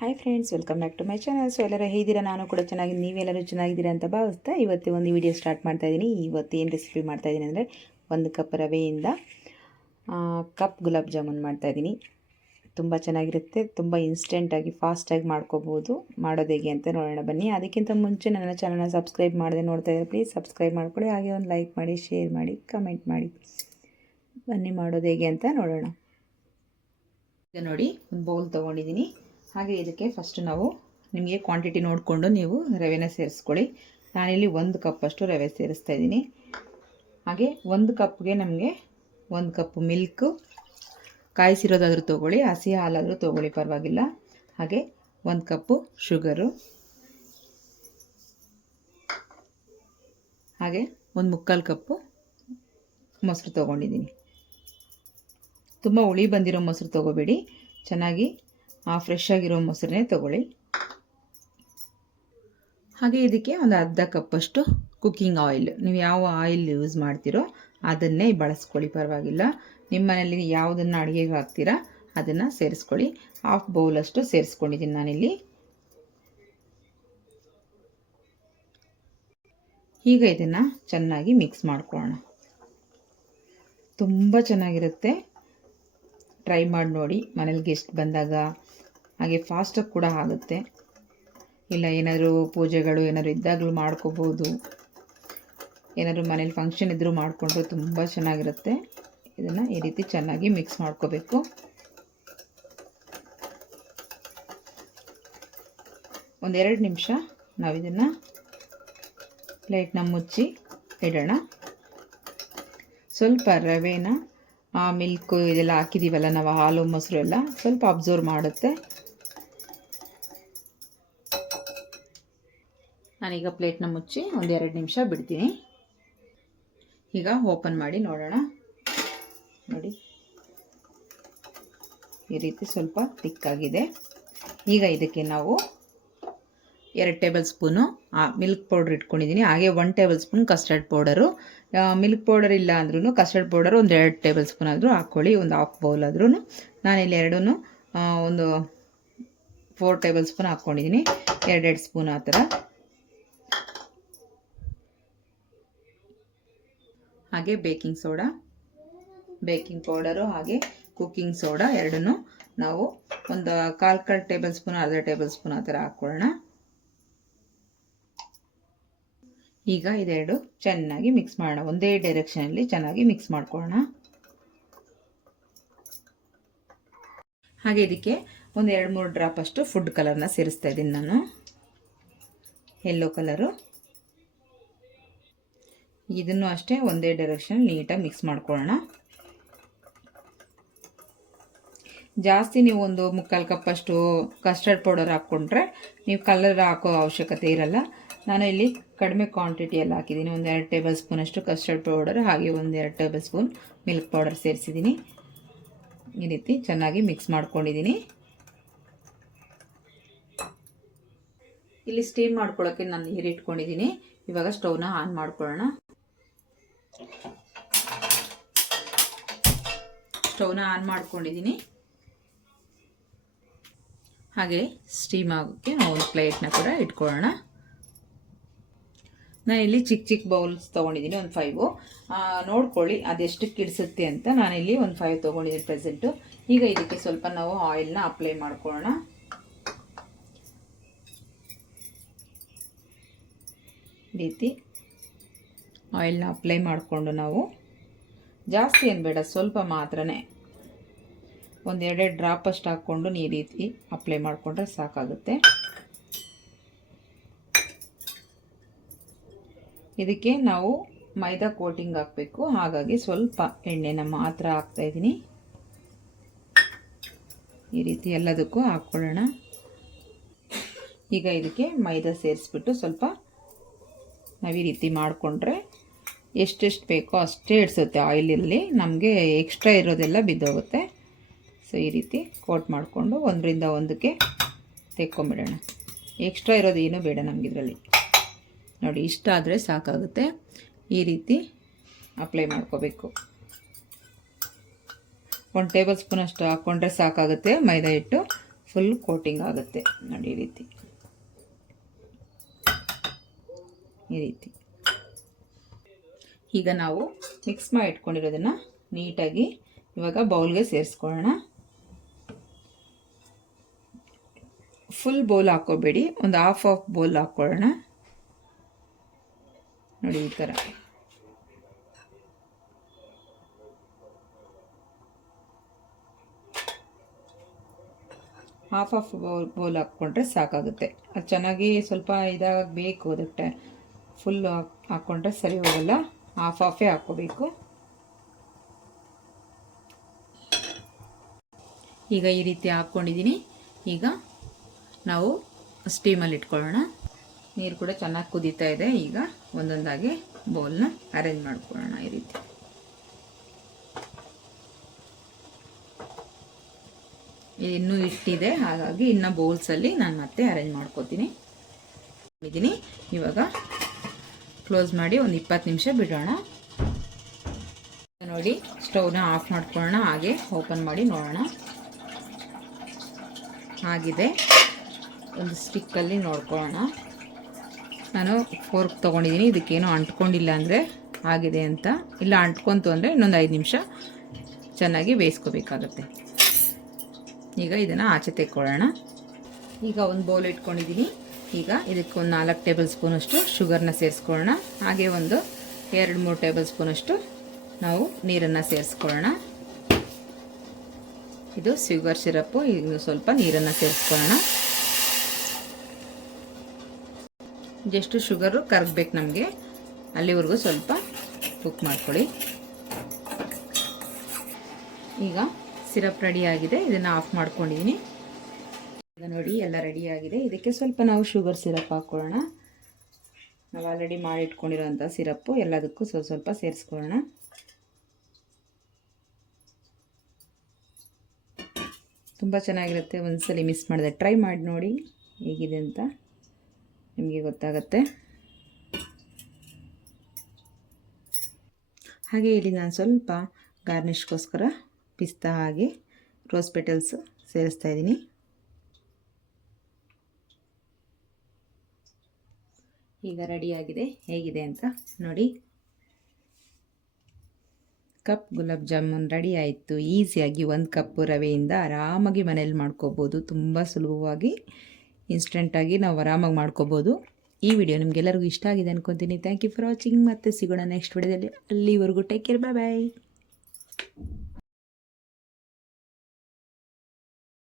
Hi friends, welcome back to my channel. So ಎಲ್ಲರೂ ಹೇಗಿದ್ದೀರಾ? ನಾನು ಕೂಡ ಚೆನ್ನಾಗಿದ್ದೀನಿ, ನೀವೆಲ್ಲರೂ ಚೆನ್ನಾಗಿದ್ದೀರಾ ಅಂತ ಭಾವಿಸ್ತಾ ಇವತ್ತು ಒಂದು ವಿಡಿಯೋ ಸ್ಟಾರ್ಟ್ ಮಾಡ್ತಾಯಿದ್ದೀನಿ. ಇವತ್ತು ಏನು ರೆಸಿಪಿ ಮಾಡ್ತಾಯಿದ್ದೀನಿ ಅಂದರೆ 1 ಕಪ್ ರವೆಯಿಂದ ಕಪ್ ಗುಲಾಬ್ ಜಾಮೂನ್ ಮಾಡ್ತಾಯಿದ್ದೀನಿ. ತುಂಬ ಚೆನ್ನಾಗಿರುತ್ತೆ, ತುಂಬ ಇನ್ಸ್ಟೆಂಟಾಗಿ ಫಾಸ್ಟಾಗಿ ಮಾಡ್ಕೋಬೋದು. ಮಾಡೋದು ಹೇಗೆ ಅಂತ ನೋಡೋಣ ಬನ್ನಿ. ಅದಕ್ಕಿಂತ ಮುಂಚೆ ನನ್ನ ಚಾನಲ್ನ ಸಬ್ಸ್ಕ್ರೈಬ್ ಮಾಡದೆ ನೋಡ್ತಾ ಇದ್ದಾರೆ, ಪ್ಲೀಸ್ ಸಬ್ಸ್ಕ್ರೈಬ್ ಮಾಡ್ಕೊಳ್ಳಿ. ಹಾಗೆ ಒಂದು ಲೈಕ್ ಮಾಡಿ, ಶೇರ್ ಮಾಡಿ, ಕಮೆಂಟ್ ಮಾಡಿ. ಬನ್ನಿ ಮಾಡೋದು ಹೇಗೆ ಅಂತ ನೋಡೋಣ. ಈಗ ನೋಡಿ, ಒಂದು ಬೌಲ್ ತೊಗೊಂಡಿದ್ದೀನಿ. ಹಾಗೆ ಇದಕ್ಕೆ ಫಸ್ಟ್ ನಾವು ನಿಮಗೆ ಕ್ವಾಂಟಿಟಿ ನೋಡಿಕೊಂಡು ನೀವು ರವೆನ ಸೇರಿಸ್ಕೊಳ್ಳಿ. ನಾನಿಲ್ಲಿ 1 ಕಪ್ಪಷ್ಟು ರವೆ ಸೇರಿಸ್ತಾ ಇದ್ದೀನಿ. ಹಾಗೆ 1 ಕಪ್ಗೆ ನಮಗೆ 1 ಕಪ್ ಮಿಲ್ಕು, ಕಾಯಿಸಿರೋದಾದರೂ ತೊಗೊಳ್ಳಿ, ಹಸಿ ಹಾಲಾದರೂ ತೊಗೊಳ್ಳಿ, ಪರವಾಗಿಲ್ಲ. ಹಾಗೆ 1 ಕಪ್ಪು ಶುಗರು, ಹಾಗೆ 1/4 ಕಪ್ಪು ಮೊಸರು ತೊಗೊಂಡಿದ್ದೀನಿ. ತುಂಬ ಹುಳಿ ಬಂದಿರೋ ಮೊಸರು ತೊಗೋಬೇಡಿ, ಚೆನ್ನಾಗಿ ಫ್ರೆಶ್ ಆಗಿರೋ ಮೊಸರನ್ನೇ ತೊಗೊಳ್ಳಿ. ಹಾಗೆ ಇದಕ್ಕೆ ಒಂದು ಅರ್ಧ ಕಪ್ಪಷ್ಟು ಕುಕ್ಕಿಂಗ್ ಆಯಿಲ್, ನೀವು ಯಾವ ಆಯಿಲ್ ಯೂಸ್ ಮಾಡ್ತೀರೋ ಅದನ್ನೇ ಬಳಸ್ಕೊಳ್ಳಿ, ಪರವಾಗಿಲ್ಲ. ನಿಮ್ಮ ಮನೆಯಲ್ಲಿ ಯಾವುದನ್ನು ಅಡುಗೆಗೆ ಹಾಕ್ತೀರಾ ಅದನ್ನು ಸೇರಿಸ್ಕೊಳ್ಳಿ. 1/2 ಬೌಲಷ್ಟು ಸೇರಿಸ್ಕೊಂಡಿದ್ದೀನಿ ನಾನಿಲ್ಲಿ. ಈಗ ಇದನ್ನು ಚೆನ್ನಾಗಿ ಮಿಕ್ಸ್ ಮಾಡ್ಕೊಳ್ಳೋಣ. ತುಂಬ ಚೆನ್ನಾಗಿರುತ್ತೆ, ಟ್ರೈ ಮಾಡಿ ನೋಡಿ ಮನೇಲಿ ಗೆಸ್ಟ್ ಬಂದಾಗ. ಹಾಗೆ ಫಾಸ್ಟಾಗಿ ಕೂಡ ಆಗುತ್ತೆ, ಇಲ್ಲ ಏನಾದರೂ ಪೂಜೆಗಳು ಏನಾದರೂ ಇದ್ದಾಗಲೂ ಮಾಡ್ಕೋಬೋದು. ಏನಾದರೂ ಮನೇಲಿ ಫಂಕ್ಷನ್ ಇದ್ದರೂ ಮಾಡಿಕೊಂಡ್ರು ತುಂಬ ಚೆನ್ನಾಗಿರುತ್ತೆ. ಇದನ್ನು ಈ ರೀತಿ ಚೆನ್ನಾಗಿ ಮಿಕ್ಸ್ ಮಾಡ್ಕೋಬೇಕು. ಒಂದು 2 ನಿಮಿಷ ನಾವು ಇದನ್ನು ಪ್ಲೇಟ್ನ ಮುಚ್ಚಿ ಇಡೋಣ. ಸ್ವಲ್ಪ ರವೆನ ಮಿಲ್ಕು ಇದೆಲ್ಲ ಹಾಕಿದ್ದೀವಲ್ಲ ನಾವು, ಹಾಲು ಮೊಸರು ಎಲ್ಲ ಸ್ವಲ್ಪ ಅಬ್ಸರ್ವ್ ಮಾಡುತ್ತೆ. ನಾನೀಗ ಪ್ಲೇಟ್ನ ಮುಚ್ಚಿ ಒಂದು 2 ನಿಮಿಷ ಬಿಡ್ತೀನಿ. ಈಗ ಓಪನ್ ಮಾಡಿ ನೋಡೋಣ. ನೋಡಿ, ಈ ರೀತಿ ಸ್ವಲ್ಪ ತಿಕ್ಕಾಗಿದೆ. ಈಗ ಇದಕ್ಕೆ ನಾವು 2 ಟೇಬಲ್ ಸ್ಪೂನು ಮಿಲ್ಕ್ ಪೌಡ್ರ್ ಇಟ್ಕೊಂಡಿದ್ದೀನಿ. ಹಾಗೆ 1 table spoon custard powder. Milk powder ಇಲ್ಲ ಅಂದ್ರೂ ಕಸ್ಟರ್ಡ್ ಪೌಡರ್ ಒಂದು 2 ಟೇಬಲ್ ಸ್ಪೂನ್ ಆದರೂ ಹಾಕ್ಕೊಳ್ಳಿ, ಒಂದು 1/2 ಬೌಲ್ ಆದ್ರೂ. ನಾನಿಲ್ಲಿ ಎರಡೂ ಒಂದು 4 ಟೇಬಲ್ ಸ್ಪೂನ್ ಹಾಕ್ಕೊಂಡಿದ್ದೀನಿ, 2 ಸ್ಪೂನ್ ಆ ಥರ. ಹಾಗೆ ಬೇಕಿಂಗ್ ಸೋಡಾ, ಬೇಕಿಂಗ್ ಪೌಡರು ಹಾಗೆ ಕುಕ್ಕಿಂಗ್ ಸೋಡಾ ಎರಡನ್ನೂ ನಾವು ಒಂದು 1/4 ಟೇಬಲ್ ಸ್ಪೂನ್, ಅರ್ಧ ಟೇಬಲ್ ಸ್ಪೂನ್ ಆ ಥರ ಹಾಕ್ಕೊಳ್ಳೋಣ. ಈಗ ಇದೆರಡು ಚೆನ್ನಾಗಿ ಮಿಕ್ಸ್ ಮಾಡೋಣ, ಒಂದೇ ಡೈರೆಕ್ಷನಲ್ಲಿ ಚೆನ್ನಾಗಿ ಮಿಕ್ಸ್ ಮಾಡ್ಕೊಳ್ಳೋಣ. ಹಾಗೆ ಇದಕ್ಕೆ ಒಂದು 2-3 ಡ್ರಾಪ್ ಅಷ್ಟು ಫುಡ್ ಕಲರ್ನ ಸೇರಿಸ್ತಾ ಇದ್ದೀನಿ ನಾನು, ಯೆಲ್ಲೋ ಕಲರು. ಇದನ್ನು ಅಷ್ಟೇ ಒಂದೇ ಡೈರೆಕ್ಷನ್ ನೀಟಾಗಿ ಮಿಕ್ಸ್ ಮಾಡ್ಕೊಳ್ಳೋಣ. ಜಾಸ್ತಿ ನೀವು ಒಂದು 3/4 ಕಪ್ಪಷ್ಟು ಕಸ್ಟರ್ಡ್ ಪೌಡರ್ ಹಾಕ್ಕೊಂಡ್ರೆ ನೀವು ಕಲರ್ ಹಾಕೋ ಅವಶ್ಯಕತೆ ಇರಲ್ಲ. ನಾನು ಇಲ್ಲಿ ಕಡಿಮೆ ಕ್ವಾಂಟಿಟಿಯಲ್ಲಿ ಹಾಕಿದ್ದೀನಿ, ಒಂದು 2 ಟೇಬಲ್ ಸ್ಪೂನಷ್ಟು ಕಸ್ಟರ್ಡ್ ಪೌಡರ್ ಹಾಗೆ ಒಂದು 2 ಟೇಬಲ್ ಸ್ಪೂನ್ ಮಿಲ್ಕ್ ಪೌಡರ್ ಸೇರಿಸಿದ್ದೀನಿ. ಈ ರೀತಿ ಚೆನ್ನಾಗಿ ಮಿಕ್ಸ್ ಮಾಡ್ಕೊಂಡಿದ್ದೀನಿ. ಇಲ್ಲಿ ಸ್ಟೀಮ್ ಮಾಡ್ಕೊಳ್ಳೋಕ್ಕೆ ನಾನು ನೀರು ಇಟ್ಕೊಂಡಿದ್ದೀನಿ. ಇವಾಗ ಸ್ಟವ್ನ ಆನ್ ಮಾಡ್ಕೊಳ್ಳೋಣ. ಸ್ಟವ್ನ ಆನ್ ಮಾಡ್ಕೊಂಡಿದ್ದೀನಿ. ಹಾಗೆ ಸ್ಟೀಮ್ ಆಗೋಕ್ಕೆ ನಾವು ಒಂದು ಪ್ಲೇಟ್ನ ಕೂಡ ಇಟ್ಕೊಳ್ಳೋಣ. ನಾನು ಇಲ್ಲಿ ಚಿಕ್ಕ ಬೌಲ್ಸ್ ತೊಗೊಂಡಿದ್ದೀನಿ, ಒಂದು 5. ನೋಡ್ಕೊಳ್ಳಿ ಅದೆಷ್ಟಕ್ಕೆ ಇಡಿಸುತ್ತೆ ಅಂತ. ನಾನಿಲ್ಲಿ ಒಂದು 5 ತೊಗೊಂಡಿದ್ದೀನಿ ಪ್ರೆಸೆಂಟು. ಈಗ ಇದಕ್ಕೆ ಸ್ವಲ್ಪ ನಾವು ಆಯಿಲ್ನ ಅಪ್ಲೈ ಮಾಡ್ಕೊಳ್ಳೋಣ. ಈ ರೀತಿ ಆಯಿಲ್ನ ಅಪ್ಲೈ ಮಾಡಿಕೊಂಡು ನಾವು ಜಾಸ್ತಿ ಏನು ಬೇಡ, ಸ್ವಲ್ಪ ಮಾತ್ರನೇ ಒಂದು 2 ಡ್ರಾಪ್ ಅಷ್ಟು ಹಾಕ್ಕೊಂಡು ಈ ರೀತಿ ಅಪ್ಲೈ ಮಾಡಿಕೊಂಡ್ರೆ ಸಾಕಾಗುತ್ತೆ. ಇದಕ್ಕೆ ನಾವು ಮೈದಾ ಕೋಟಿಂಗ್ ಹಾಕಬೇಕು, ಹಾಗಾಗಿ ಸ್ವಲ್ಪ ಎಣ್ಣೆನ ಮಾತ್ರ ಹಾಕ್ತಾಯಿದ್ದೀನಿ. ಈ ರೀತಿ ಎಲ್ಲದಕ್ಕೂ ಹಾಕ್ಕೊಳ್ಳೋಣ. ಈಗ ಇದಕ್ಕೆ ಮೈದಾ ಸೇರಿಸ್ಬಿಟ್ಟು ಸ್ವಲ್ಪ ನಾವು ಈ ರೀತಿ ಮಾಡಿಕೊಂಡ್ರೆ ಎಷ್ಟೆಷ್ಟು ಬೇಕೋ ಅಷ್ಟೇ ಇಡಿಸುತ್ತೆ. ಆಯಿಲಲ್ಲಿ ನಮಗೆ ಎಕ್ಸ್ಟ್ರಾ ಇರೋದೆಲ್ಲ ಬಿದ್ದೋಗುತ್ತೆ. ಸೊ ಈ ರೀತಿ ಕೋಟ್ ಮಾಡಿಕೊಂಡು ಒಂದರಿಂದ ಒಂದಕ್ಕೆ ತೆಕ್ಕೊಂಬಿಡೋಣ. ಎಕ್ಸ್ಟ್ರಾ ಇರೋದು ಏನೂ ಬೇಡ ನಮಗಿದ್ರಲ್ಲಿ. ನೋಡಿ, ಇಷ್ಟ ಆದರೆ ಸಾಕಾಗುತ್ತೆ. ಈ ರೀತಿ ಅಪ್ಲೈ ಮಾಡ್ಕೋಬೇಕು. 1 ಟೇಬಲ್ ಸ್ಪೂನ್ ಅಷ್ಟು ಹಾಕ್ಕೊಂಡ್ರೆ ಸಾಕಾಗುತ್ತೆ ಮೈದಾ ಹಿಟ್ಟು. ಫುಲ್ ಕೋಟಿಂಗ್ ಆಗುತ್ತೆ ನೋಡಿ ಈ ರೀತಿ. ಈಗ ನಾವು ಮಿಕ್ಸ್ ಮಾಡಿ ಇಟ್ಕೊಂಡಿರೋದನ್ನು ನೀಟಾಗಿ ಇವಾಗ ಬೌಲ್ಗೆ ಸೇರಿಸ್ಕೊಳ್ಳೋಣ. ಫುಲ್ ಬೌಲ್ ಹಾಕೋಬೇಡಿ, ಒಂದು ಹಾಫ್ ಬೌಲ್ ಹಾಕ್ಕೊಳ್ಳೋಣ. ನೋಡಿ ಈ ಥರ. ಹಾಫ್ ಬೌಲ್ ಹಾಕ್ಕೊಂಡ್ರೆ ಸಾಕಾಗುತ್ತೆ. ಅದು ಚೆನ್ನಾಗಿ ಸ್ವಲ್ಪ ಇದಾಗಬೇಕು, ಅದಕ್ಕೆ ಫುಲ್ ಹಾಕ್ಕೊಂಡ್ರೆ ಸರಿ ಹೋಗಲ್ಲ. ಹಾಫೇ ಹಾಕ್ಕೋಬೇಕು. ಈಗ ಈ ರೀತಿ ಹಾಕ್ಕೊಂಡಿದ್ದೀನಿ. ಈಗ ನಾವು ಸ್ಟೀಮಲ್ಲಿ ಇಟ್ಕೊಳ್ಳೋಣ. ನೀರು ಕೂಡ ಚೆನ್ನಾಗಿ ಕುದೀತಾ ಇದೆ. ಈಗ ಒಂದೊಂದಾಗಿ ಬೌಲ್ನ ಅರೇಂಜ್ ಮಾಡ್ಕೊಳ್ಳೋಣ ಈ ರೀತಿ. ಇನ್ನೂ ಇಟ್ಟಿದೆ, ಹಾಗಾಗಿ ಇನ್ನು ಬೌಲ್ಸಲ್ಲಿ ನಾನು ಮತ್ತೆ ಅರೇಂಜ್ ಮಾಡ್ಕೋತೀನಿ. ಇವಾಗ ಕ್ಲೋಸ್ ಮಾಡಿ ಒಂದು 20 ನಿಮಿಷ ಬಿಡೋಣ. ನೋಡಿ ಸ್ಟವ್ನ ಆಫ್ ಮಾಡ್ಕೊಳ್ಳೋಣ. ಹಾಗೆ ಓಪನ್ ಮಾಡಿ ನೋಡೋಣ. ಆಗಿದೆ. ಒಂದು ಸ್ಟಿಕ್ಕಲ್ಲಿ ನೋಡ್ಕೊಳ್ಳೋಣ. ನಾನು ಫೋರ್ಕ್ ತೊಗೊಂಡಿದ್ದೀನಿ. ಇದಕ್ಕೇನು ಅಂಟ್ಕೊಂಡಿಲ್ಲ ಅಂದರೆ ಆಗಿದೆ ಅಂತ. ಇಲ್ಲ ಅಂಟ್ಕೊಂತು ಅಂದರೆ ಇನ್ನೊಂದು 5 ನಿಮಿಷ ಚೆನ್ನಾಗಿ ಬೇಯಿಸ್ಕೋಬೇಕಾಗತ್ತೆ. ಈಗ ಇದನ್ನು ಆಚೆ ತೆಕ್ಕೊಳ್ಳೋಣ. ಈಗ ಒಂದು ಬೌಲ್ ಇಟ್ಕೊಂಡಿದ್ದೀನಿ. ಈಗ ಇದಕ್ಕೆ ಒಂದು 4 ಟೇಬಲ್ ಸ್ಪೂನಷ್ಟು ಶುಗರ್ನ ಸೇರಿಸ್ಕೊಳ್ಳೋಣ. ಹಾಗೆ ಒಂದು 2-3 ಟೇಬಲ್ ಸ್ಪೂನಷ್ಟು ನಾವು ನೀರನ್ನು ಸೇರಿಸ್ಕೊಳ್ಳೋಣ. ಇದು ಶುಗರ್ ಸಿರಪ್ಪು. ಈಗ ಸ್ವಲ್ಪ ನೀರನ್ನು ಸೇರಿಸ್ಕೊಳ್ಳೋಣ. ಜಸ್ಟ್ ಶುಗರು ಕರಗಬೇಕು ನಮಗೆ, ಅಲ್ಲಿವರೆಗೂ ಸ್ವಲ್ಪ ಕುಕ್ ಮಾಡ್ಕೊಳ್ಳಿ. ಈಗ ಸಿರಪ್ ರೆಡಿಯಾಗಿದೆ. ಇದನ್ನು ಆಫ್ ಮಾಡ್ಕೊಂಡಿದ್ದೀನಿ. ಈಗ ನೋಡಿ ಎಲ್ಲ ರೆಡಿಯಾಗಿದೆ. ಇದಕ್ಕೆ ಸ್ವಲ್ಪ ನಾವು ಶುಗರ್ ಸಿರಪ್ ಹಾಕ್ಕೊಳ್ಳೋಣ. ನಾವು ಆಲ್ರೆಡಿ ಮಾಡಿಟ್ಕೊಂಡಿರೋಂಥ ಸಿರಪ್ಪು ಎಲ್ಲದಕ್ಕೂ ಸ್ವಲ್ಪ ಸೇರಿಸ್ಕೊಳ್ಳೋಣ. ತುಂಬ ಚೆನ್ನಾಗಿರುತ್ತೆ. ಒಂದ್ಸಲಿ ಮಿಸ್ ಮಾಡಿದೆ ಟ್ರೈ ಮಾಡಿ ನೋಡಿ ಹೇಗಿದೆ ಅಂತ ನಿಮಗೆ ಗೊತ್ತಾಗತ್ತೆ. ಹಾಗೆ ಇಲ್ಲಿ ನಾನು ಸ್ವಲ್ಪ ಗಾರ್ನಿಷ್ಗೋಸ್ಕರ ಪಿಸ್ತಾ ಹಾಗೆ ರೋಸ್ ಪೆಟಲ್ಸ್ ಸೇರಿಸ್ತಾ ಇದ್ದೀನಿ. ಈಗ ರೆಡಿಯಾಗಿದೆ. ಹೇಗಿದೆ ಅಂತ ನೋಡಿ. ಕಪ್ ಗುಲಾಬ್ ಜಾಮೂನ್ ರೆಡಿ ಆಯಿತು. ಈಸಿಯಾಗಿ 1 ಕಪ್ ರವೆಯಿಂದ ಆರಾಮಾಗಿ ಮನೇಲಿ ಮಾಡ್ಕೋಬೋದು. ತುಂಬ ಸುಲಭವಾಗಿ ಇನ್ಸ್ಟೆಂಟಾಗಿ ನಾವು ಆರಾಮಾಗಿ ಮಾಡ್ಕೋಬೋದು. ಈ ವಿಡಿಯೋ ನಿಮಗೆಲ್ಲರಿಗೂ ಇಷ್ಟ ಆಗಿದೆ ಅನ್ಕೊತೀನಿ. Thank you for watching. ಮತ್ತೆ ಸಿಗೋಣ ನೆಕ್ಸ್ಟ್ ವಿಡಿಯೋದಲ್ಲಿ. ಅಲ್ಲಿವರೆಗೂ ಟೇಕ್ ಕೇರ್. ಬಾಯ್ ಬಾಯ್.